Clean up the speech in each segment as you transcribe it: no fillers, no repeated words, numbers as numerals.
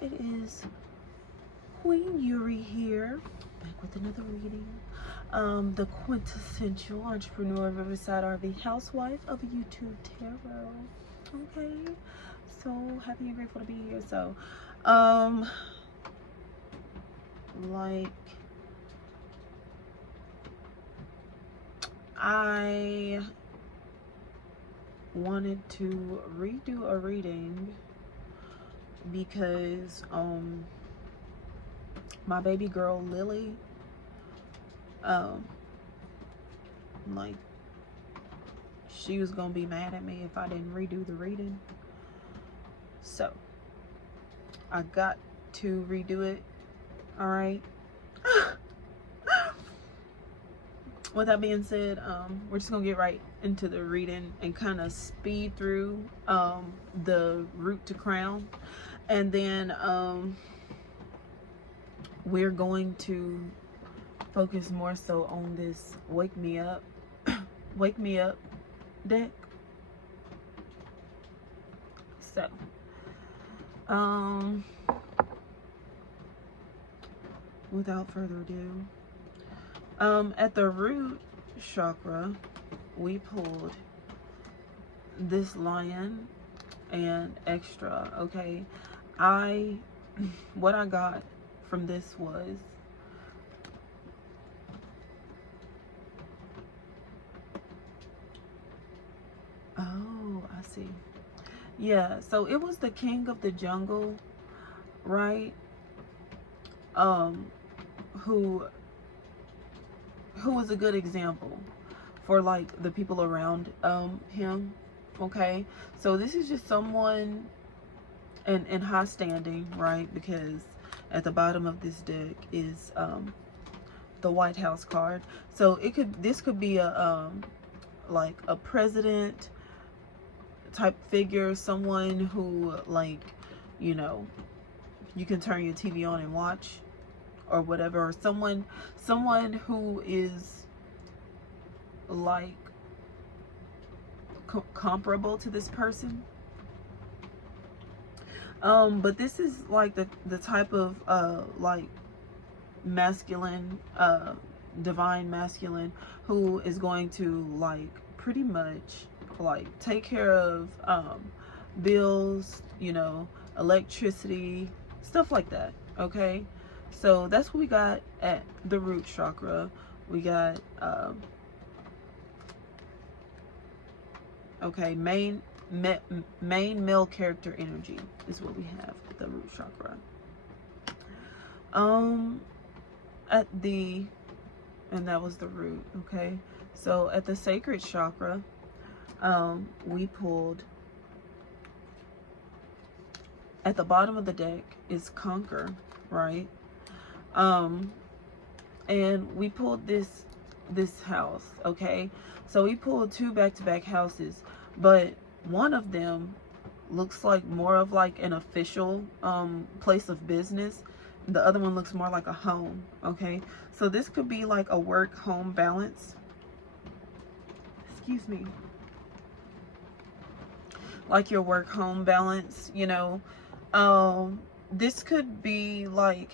it is Queen Yuri here, back with another reading. The quintessential entrepreneur, Riverside RV, housewife of YouTube Tarot. Okay, so happy and grateful to be here. So, like, I wanted to redo a reading because my baby girl Lily, like, she was gonna be mad at me if I didn't redo the reading. So I got to redo it. All right. With that being said, we're just gonna get right into the reading and kind of speed through the root to crown, and then we're going to focus more so on this wake me up wake me up deck. So without further ado, at the root chakra, we pulled this lion and extra. Okay, what I got from this was I see. Yeah, so it was the king of the jungle, right? Who was a good example for like the people around him. Okay, so this is just someone in high standing, right? Because at the bottom of this deck is the White House card. So this could be a like a president type figure, someone who, like, you know, you can turn your TV on and watch or whatever, or someone who is like comparable to this person. But this is like the type of like masculine, divine masculine, who is going to like pretty much like take care of bills, you know, electricity, stuff like that. Okay, so that's what we got at the root chakra. We got okay, main male character energy is what we have at the root chakra. At the, and that was the root. Okay, so at the sacred chakra, we pulled, at the bottom of the deck is conquer, right? And we pulled this house. Okay, so we pulled two back-to-back houses, but one of them looks like more of like an official place of business. The other one looks more like a home. Okay, so this could be like a work-home balance. Excuse me. Like your work-home balance, you know. This could be like,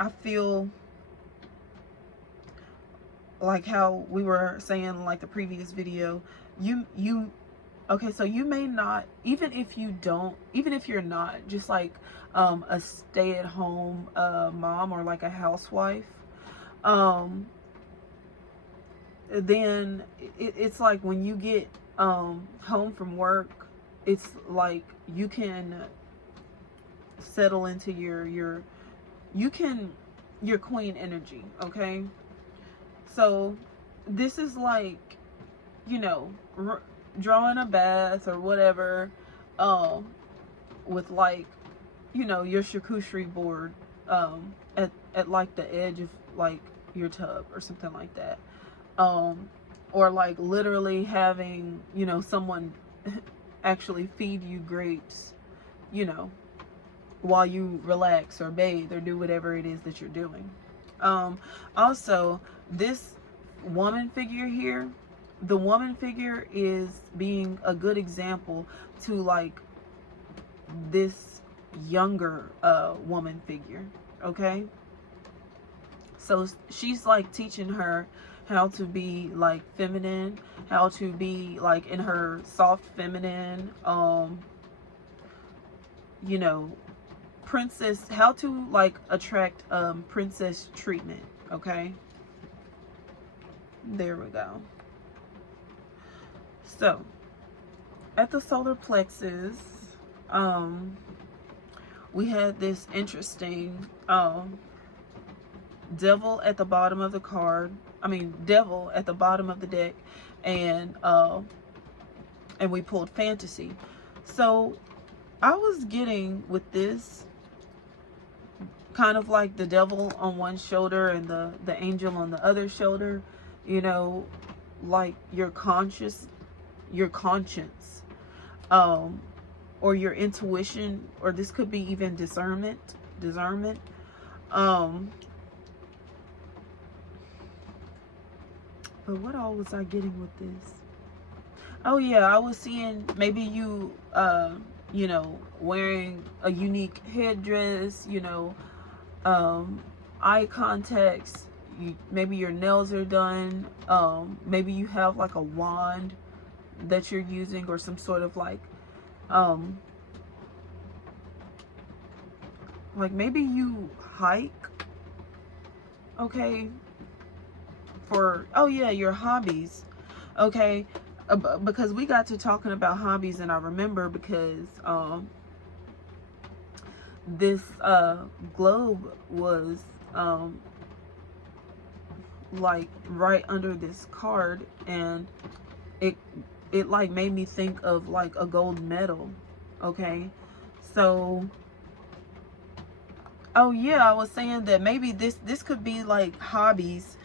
I feel like how we were saying like the previous video, okay, so you may not, even if you're not just like a stay-at-home mom or like a housewife, then it's like when you get home from work, it's like you can settle into your queen energy. Okay, so this is like, you know, drawing a bath or whatever, with like, you know, your charcuterie board at like the edge of like your tub or something like that, or like literally having, you know, someone actually feed you grapes, you know, while you relax or bathe or do whatever it is that you're doing. Also, this woman figure here, the woman figure is being a good example to like this younger woman figure, okay? So she's like teaching her how to be like feminine, how to be like in her soft feminine, you know, princess, how to like attract princess treatment, okay? There we go. So at the solar plexus, we had this interesting devil at the bottom of the card. I mean, devil at the bottom of the deck, and we pulled fantasy. So I was getting with this kind of like the devil on one shoulder and the angel on the other shoulder, you know, like your conscience, or your intuition, or this could be even discernment. But what all was I getting with this? Oh yeah, I was seeing maybe you, you know, wearing a unique headdress, you know, eye contacts, maybe your nails are done, maybe you have like a wand that you're using, or some sort of like maybe you hike, okay, for, oh yeah, your hobbies, okay, because we got to talking about hobbies, and I remember because this globe was like right under this card, and it like made me think of like a gold medal, okay? So oh yeah, I was saying that maybe this could be like hobbies.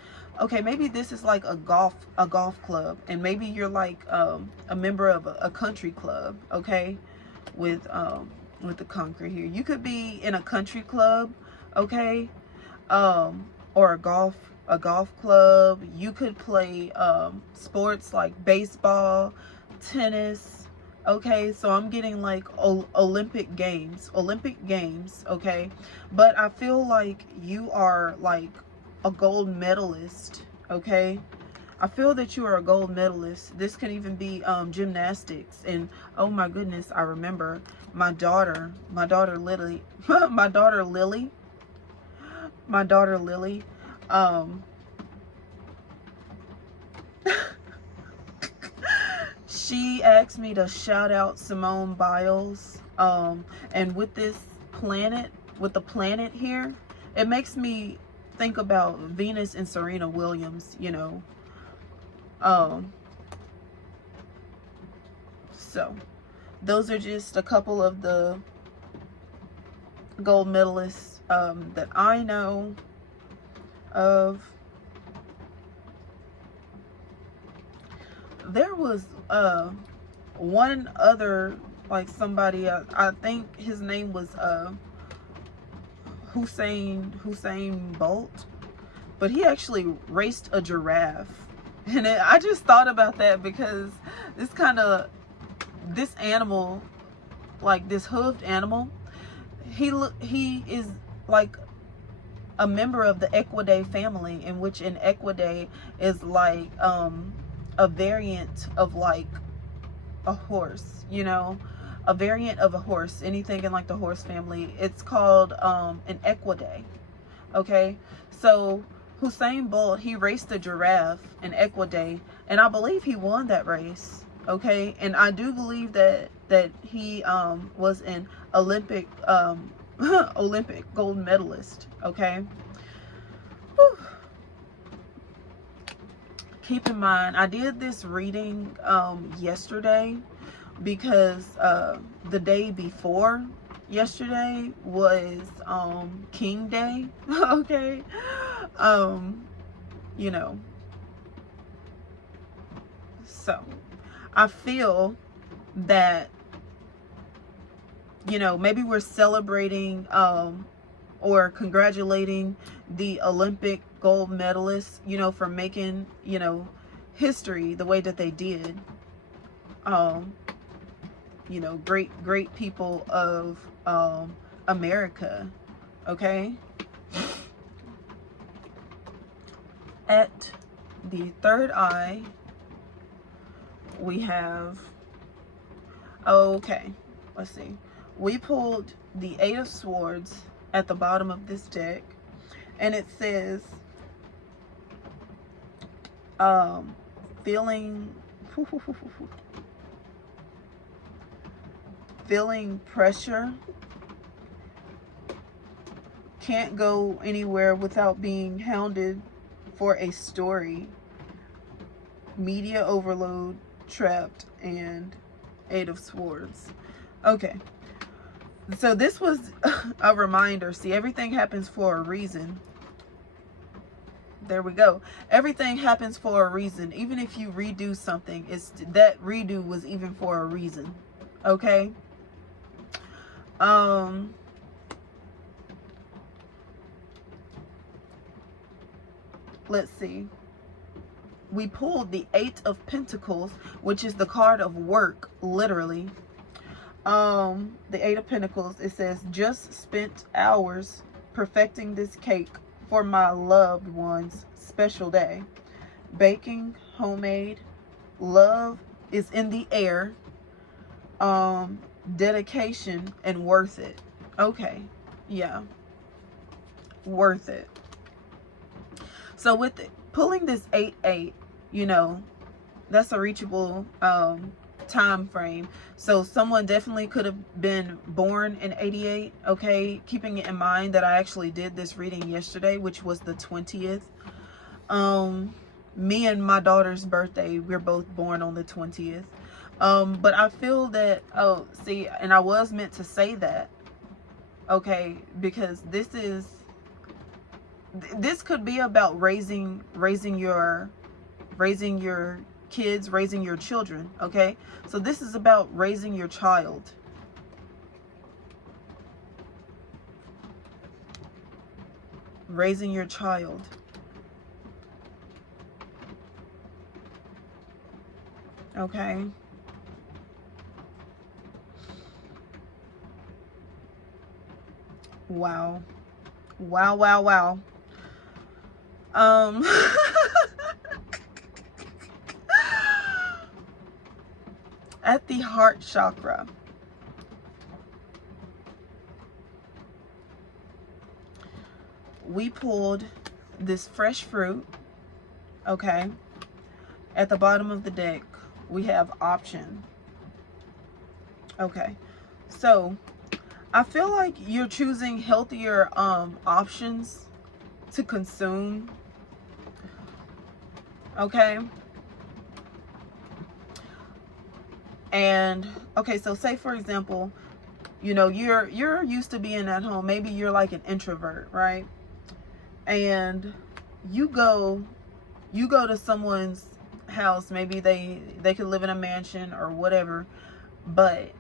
Okay, maybe this is like a golf club, and maybe you're like a member of a country club, okay? With the conquer here, you could be in a country club, okay? Or a golf club. You could play sports like baseball, tennis, okay? So I'm getting like Olympic games, okay? But I feel like you are like a gold medalist, okay? I feel that you are a gold medalist. This could even be gymnastics. And oh my goodness, I remember my daughter Lily, my daughter Lily, she asked me to shout out Simone Biles, and with this planet, with the planet here, it makes me think about Venus and Serena Williams, you know. So those are just a couple of the gold medalists that I know of. There was one other, like somebody, I think his name was Usain Bolt, but he actually raced a giraffe. And I just thought about that because this animal, like this hoofed animal, he is like a member of the Equidae family, in which an Equidae is like a variant of like a horse, you know, a variant of a horse, anything in like the horse family. It's called an Equidae, okay? So Usain Bolt, he raced a giraffe in Equidae, and I believe he won that race, okay? And I do believe that he was an Olympic Olympic gold medalist, okay? Whew. Keep in mind, I did this reading yesterday because the day before yesterday was King Day, okay? You know, so I feel that, you know, maybe we're celebrating or congratulating the Olympic gold medalists, you know, for making, you know, history the way that they did. You you know, great people of America. Okay. At the third eye, we have, okay, let's see. We pulled the Eight of Swords at the bottom of this deck, and it says, feeling pressure, can't go anywhere without being hounded for a story, media overload, trapped, and Eight of Swords. Okay, so this was a reminder. See, everything happens for a reason. There we go. Everything happens for a reason. Even if you redo something, it's that redo was even for a reason. Okay. Let's see. We pulled the Eight of Pentacles, which is the card of work, literally. The Eight of Pentacles, it says, just spent hours perfecting this cake for my loved one's special day. Baking, homemade, love is in the air, dedication, and worth it. Okay, yeah, worth it. So with it, pulling this 8-8, you know, that's a reachable time frame. So someone definitely could have been born in 88. Okay, keeping it in mind that I actually did this reading yesterday, which was the 20th. Me and my daughter's birthday, we're both born on the 20th. But I feel that, oh, see, and I was meant to say that, okay, because this could be about raising your kids, raising your children. Okay, so this is about raising your child. Raising your child. Okay. Wow. Wow, wow, wow. At the heart chakra, we pulled this fresh fruit. Okay. At the bottom of the deck, we have option. Okay. So I feel like you're choosing healthier options to consume. Okay. And okay, so say for example, you know, you're used to being at home. Maybe you're like an introvert, right? And you go to someone's house. Maybe they could live in a mansion or whatever, but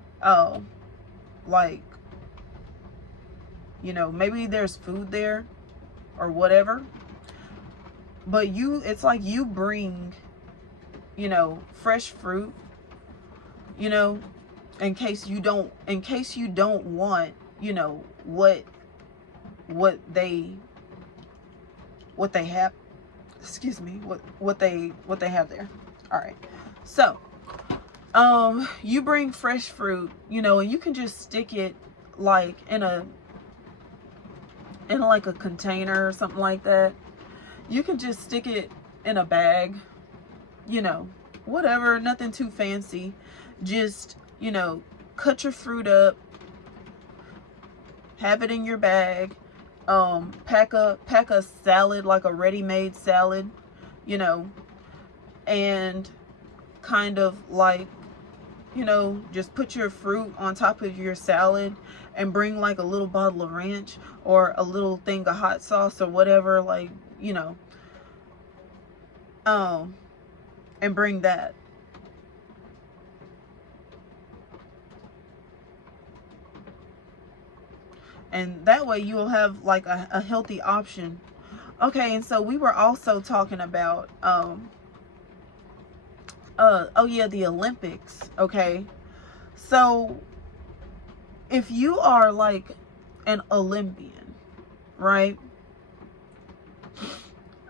like, you know, maybe there's food there or whatever, but it's like you bring, you know, fresh fruit, you know, in case you don't want, you know, what they have, excuse me, what they have there. All right, so you bring fresh fruit, you know, and you can just stick it like in like a container or something like that. You can just stick it in a bag, you know, whatever, nothing too fancy. Just, you know, cut your fruit up, have it in your bag, pack a salad, like a ready-made salad, you know, and kind of like, you know, just put your fruit on top of your salad and bring like a little bottle of ranch or a little thing of hot sauce or whatever, like, you know, and bring that. And that way you will have like a healthy option. Okay, and so we were also talking about oh yeah, the Olympics. Okay, So if you are like an Olympian, right?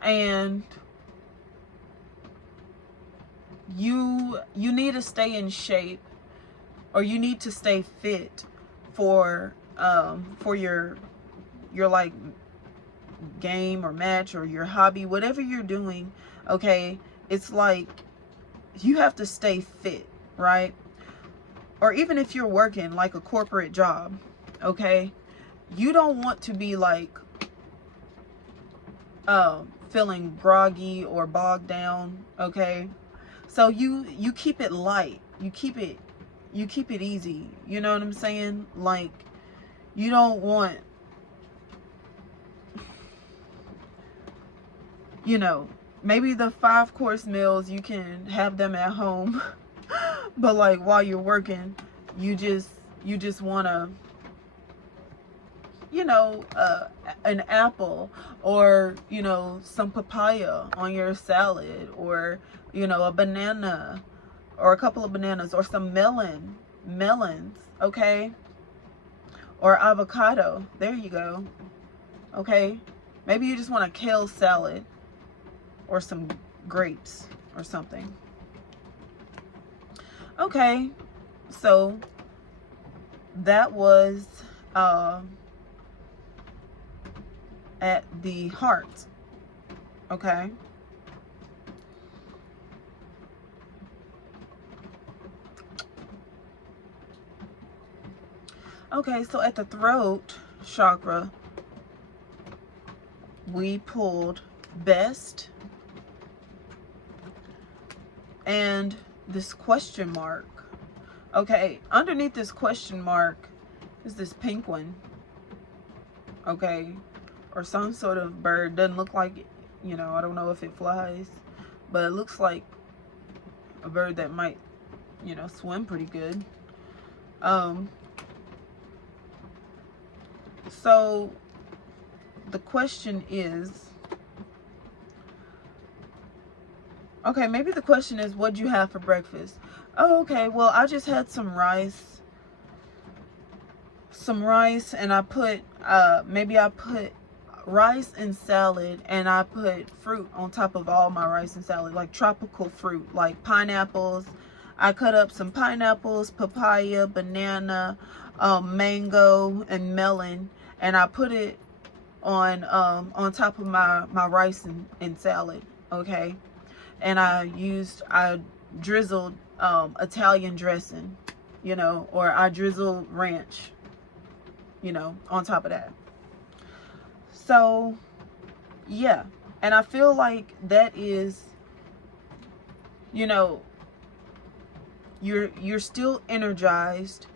And you need to stay in shape, or you need to stay fit for your like game or match or your hobby, whatever you're doing, okay? It's like you have to stay fit, right? Or even if you're working like a corporate job, okay? You don't want to be like feeling groggy or bogged down, okay? So you keep it light. You keep it easy. You know what I'm saying? Like, you don't want, you know, maybe the 5-course meals, you can have them at home. But like while you're working, you just want to, you know, an apple, or, you know, some papaya on your salad, or, you know, a banana, or a couple of bananas, or some melons, okay? Or avocado. There you go. Okay? Maybe you just want a kale salad, or some grapes or something. Okay. So that was at the heart. Okay? Okay, so at the throat chakra, we pulled best and this question mark. Okay, underneath this question mark is this pink one. Okay, or some sort of bird. Doesn't look like it, you know, I don't know if it flies, but it looks like a bird that might, you know, swim pretty good. So the question is, okay, maybe the question is, what'd you have for breakfast? Oh, okay, well, I just had some rice, and I put, maybe I put rice and salad, and I put fruit on top of all my rice and salad, like tropical fruit, like pineapples. I cut up some pineapples, papaya, banana, mango, and melon, and I put it on top of my rice and salad, okay? And I drizzled Italian dressing, you know, or I drizzled ranch, you know, on top of that. So yeah, and I feel like that is, you know, you're still energized,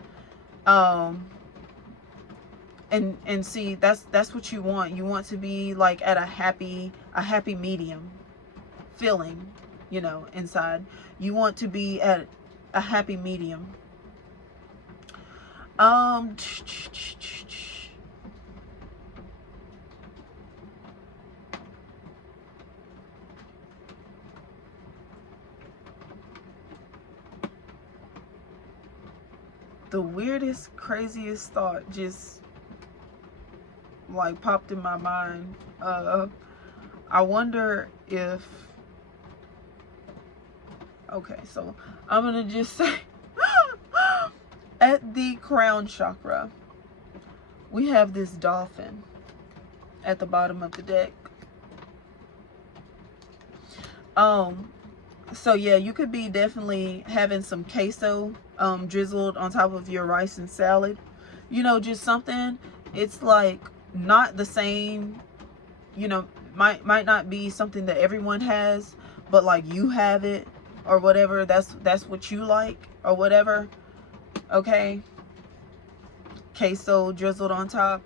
and see, that's what you want. You want to be like at a happy medium feeling, you know, inside. You want to be at a happy medium. The weirdest, craziest thought just like popped in my mind. I wonder if, okay, so I'm gonna just say at the crown chakra, we have this dolphin at the bottom of the deck. So yeah, you could be definitely having some queso drizzled on top of your rice and salad. You know, just something, it's like not the same, you know, might not be something that everyone has, but like you have it, or whatever. That's what you like, or whatever. Okay? Queso drizzled on top.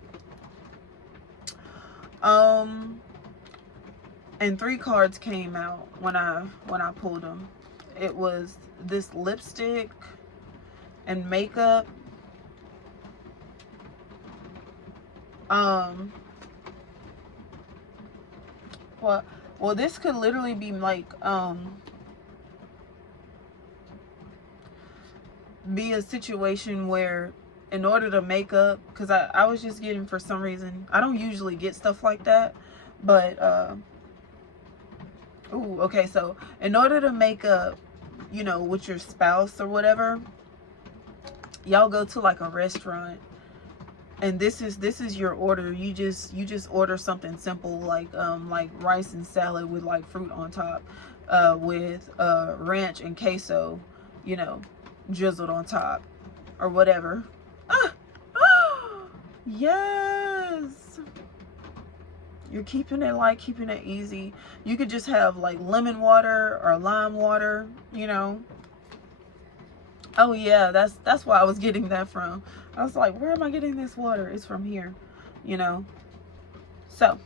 And 3 cards came out when I pulled them. It was this lipstick and makeup. Well, this could literally be like be a situation where in order to make up, because I was just getting, for some reason, I don't usually get stuff like that, but ooh, okay, so in order to make up, you know, with your spouse or whatever, y'all go to like a restaurant, and this is your order. You just order something simple like rice and salad with like fruit on top, with ranch and queso, you know, drizzled on top or whatever. Ah! Yes, you're keeping it light, keeping it easy. You could just have like lemon water or lime water, you know. Oh yeah, that's why I was getting that from. I was like, where am I getting this water? It's from here, you know. So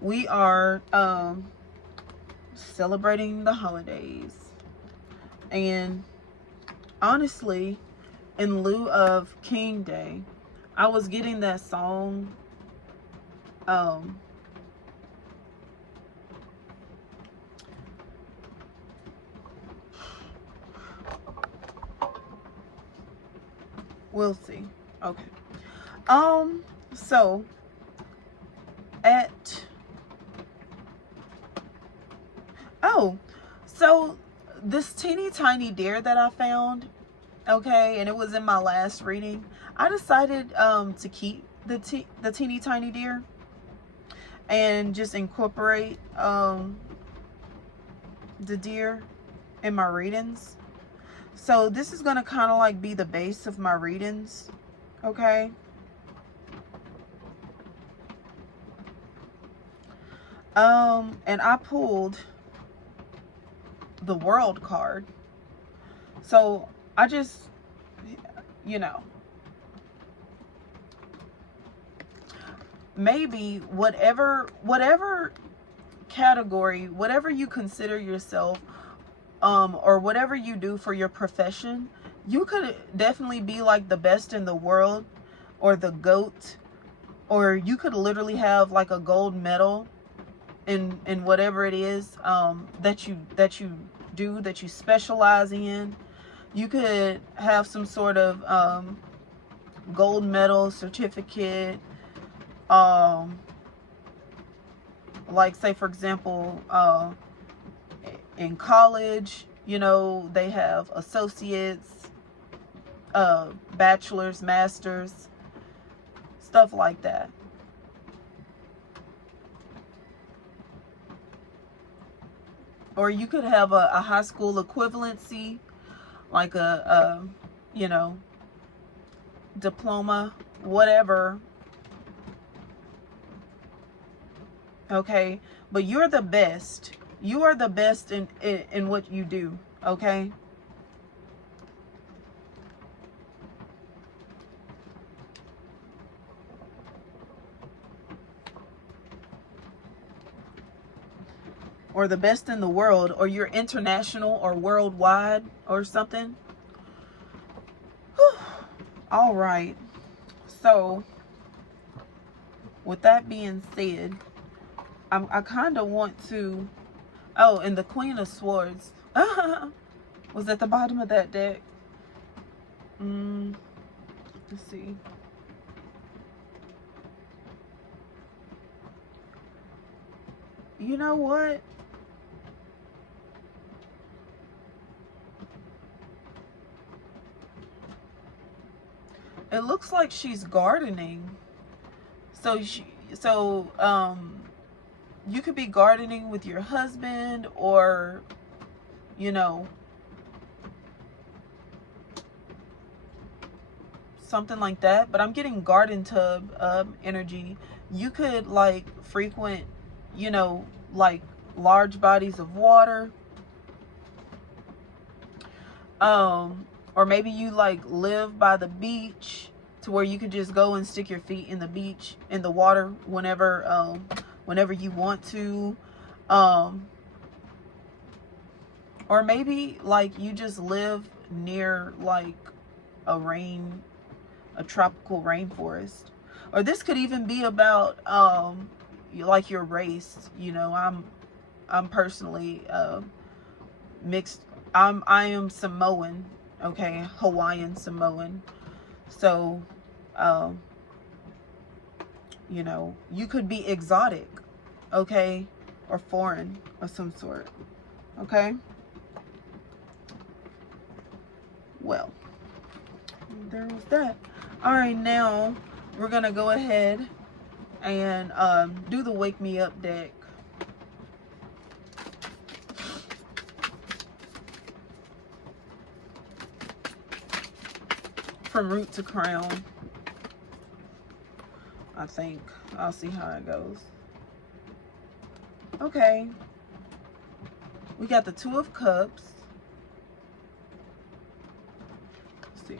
we are celebrating the holidays, and honestly, in lieu of King Day, I was getting that song, we'll see. Okay. So at so this teeny tiny deer that I found, okay, and it was in my last reading, I decided to keep the teeny tiny deer and just incorporate the deer in my readings. So this is gonna kind of like be the base of my readings, okay? And I pulled the World card. So I just, you know, maybe whatever category, whatever you consider yourself, or whatever you do for your profession, you could definitely be like the best in the world, or the GOAT, or you could literally have like a gold medal in whatever it is that you do, that you specialize in. You could have some sort of gold medal, certificate, like say for example, in college, you know, they have associates, bachelor's, masters, stuff like that. Or you could have a high school equivalency, like a you know, diploma, whatever. Okay, but you're the best. You are the best in what you do, okay? Or the best in the world, or you're international or worldwide or something. Whew. All right. So, with that being said, I kind of want to... Oh, and the Queen of Swords was at the bottom of that deck. Let's see. You know what? It looks like she's gardening. So you could be gardening with your husband, or, you know, something like that. But I'm getting garden tub energy. You could like frequent, you know, like large bodies of water. Or maybe you like live by the beach, to where you could just go and stick your feet in the beach, in the water, whenever you want to. Or maybe like you just live near like a tropical rainforest. Or this could even be about like your race. You know, I'm personally mixed. I am Samoan, okay, Hawaiian Samoan. So, um, you know, you could be exotic, okay, or foreign of some sort, okay. Well, there was that. All right, now we're gonna go ahead and do the Wake Me Up deck. From root to crown. I think I'll see how it goes. Okay, we got the Two of Cups. Let's see.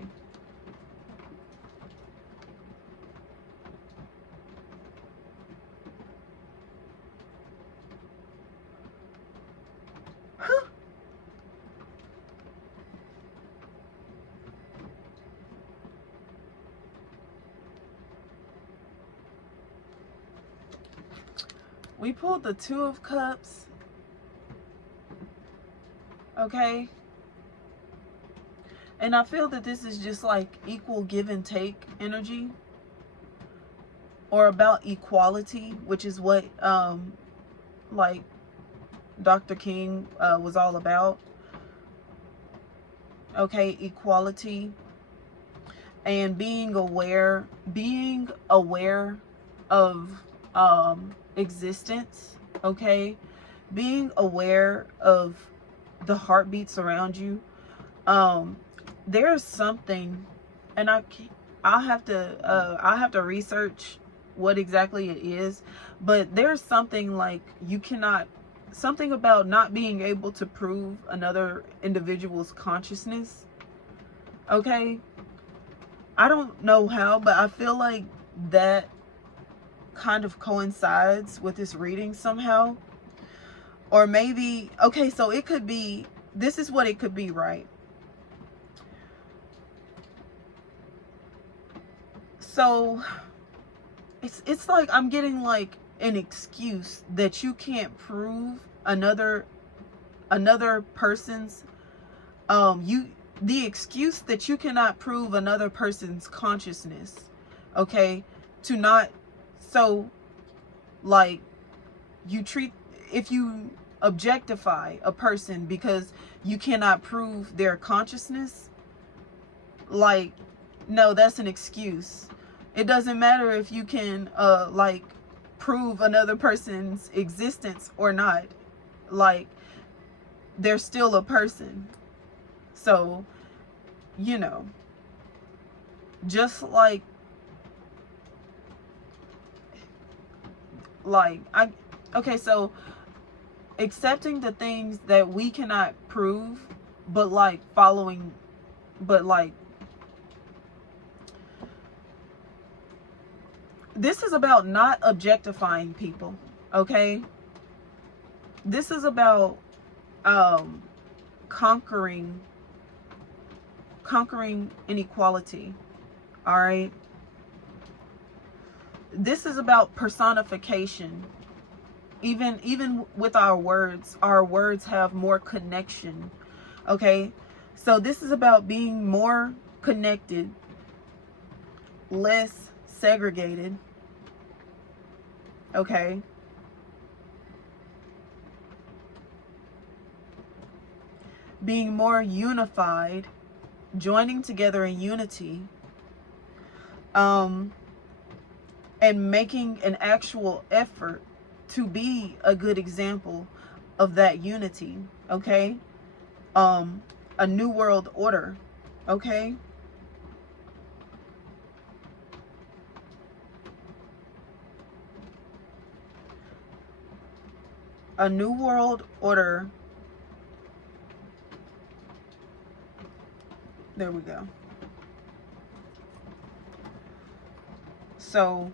We pulled the Two of Cups, okay? And I feel that this is just like equal give and take energy, or about equality, which is what like Dr. King was all about. Okay, equality and being aware of existence, okay? Being aware of the heartbeats around you. There's something, and I'll have to research what exactly it is, but there's something like something about not being able to prove another individual's consciousness, okay? I don't know how, but I feel like that kind of coincides with this reading somehow. Or maybe, okay, so it could be, this is what it could be, right? So it's like I'm getting like an excuse that you can't prove another person's the excuse that you cannot prove another person's consciousness, okay? To not, so like if you objectify a person because you cannot prove their consciousness, like, no, that's an excuse. It doesn't matter if you can like prove another person's existence or not, like, they're still a person. So, you know, just like okay, so accepting the things that we cannot prove, but like this is about not objectifying people, okay? This is about conquering inequality, all right? This is about personification. Even with our words have more connection, okay? So this is about being more connected, less segregated, okay? Being more unified, joining together in unity, and making an actual effort to be a good example of that unity, okay? A new world order, okay? A new world order. There we go. So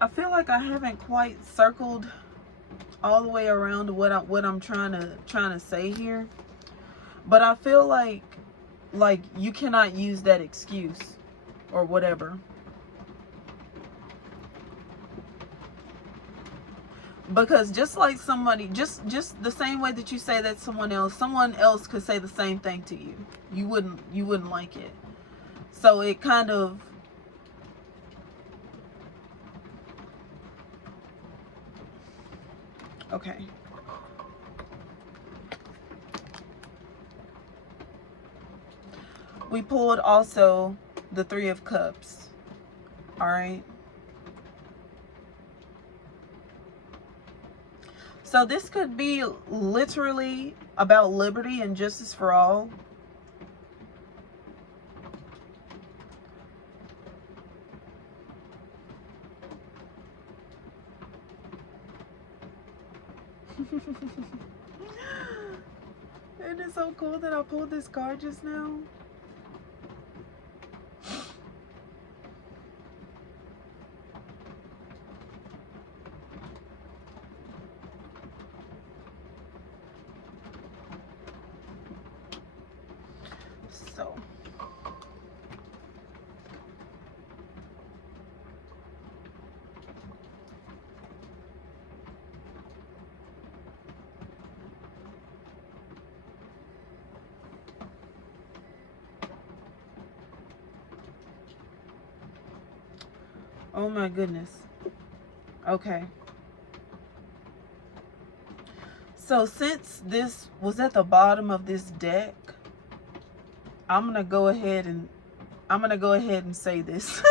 I feel like I haven't quite circled all the way around what I'm trying to say here, But I feel like you cannot use that excuse or whatever. Because just like somebody, just the same way that you say that someone else could say the same thing to you. You wouldn't like it. So it kind of, okay. We pulled also the Three of Cups. All right. So this could be literally about liberty and justice for all. Isn't it so cool that I pulled this card just now? So oh my goodness. Okay. So since this was at the bottom of this deck, I'm gonna go ahead and say this.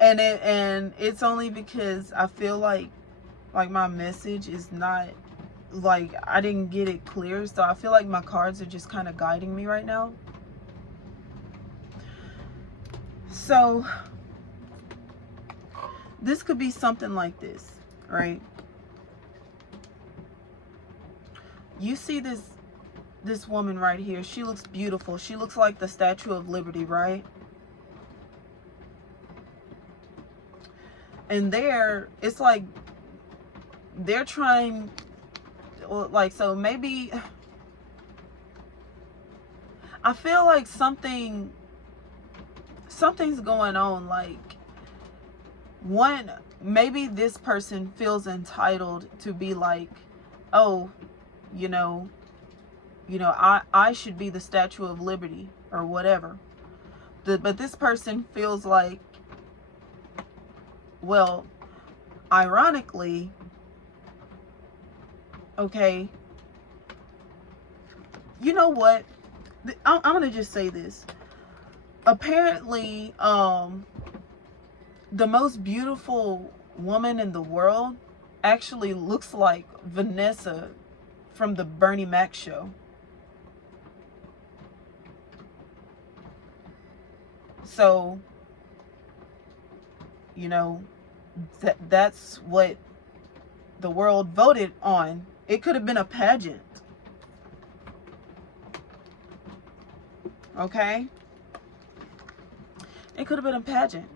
and it's only because I feel like my message is not, like, I didn't get it clear, so I feel like my cards are just kind of guiding me right now. So this could be something like this, right? You see this woman right here. She looks beautiful. She looks like the Statue of Liberty, right? And there, it's like they're trying, like, so maybe I feel like something's going on. Like, maybe this person feels entitled to be like, oh, you know, I should be the Statue of Liberty or whatever. But this person feels like, well, ironically, okay, you know what? I'm going to just say this. Apparently, the most beautiful woman in the world actually looks like Vanessa from the Bernie Mac show. So, you know, that's what the world voted on. It could have been a pageant. Okay? It could have been a pageant.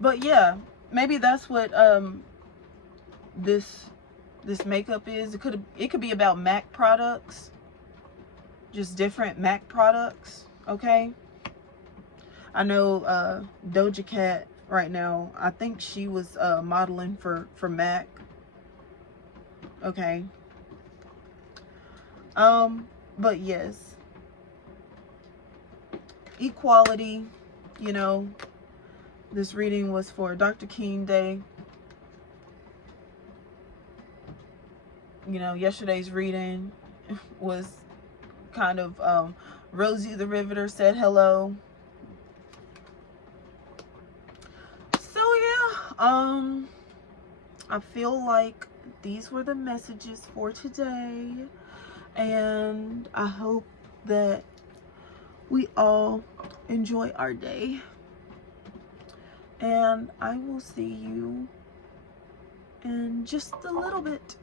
But yeah, maybe that's what this makeup is. It could be about MAC products, just different MAC products. Okay, I know Doja Cat right now, I think she was modeling for MAC. Okay. But yes, equality, you know. This reading was for Dr. King Day. You know, yesterday's reading was kind of Rosie the Riveter said hello. So yeah, I feel like these were the messages for today, and I hope that we all enjoy our day. And I will see you in just a little bit.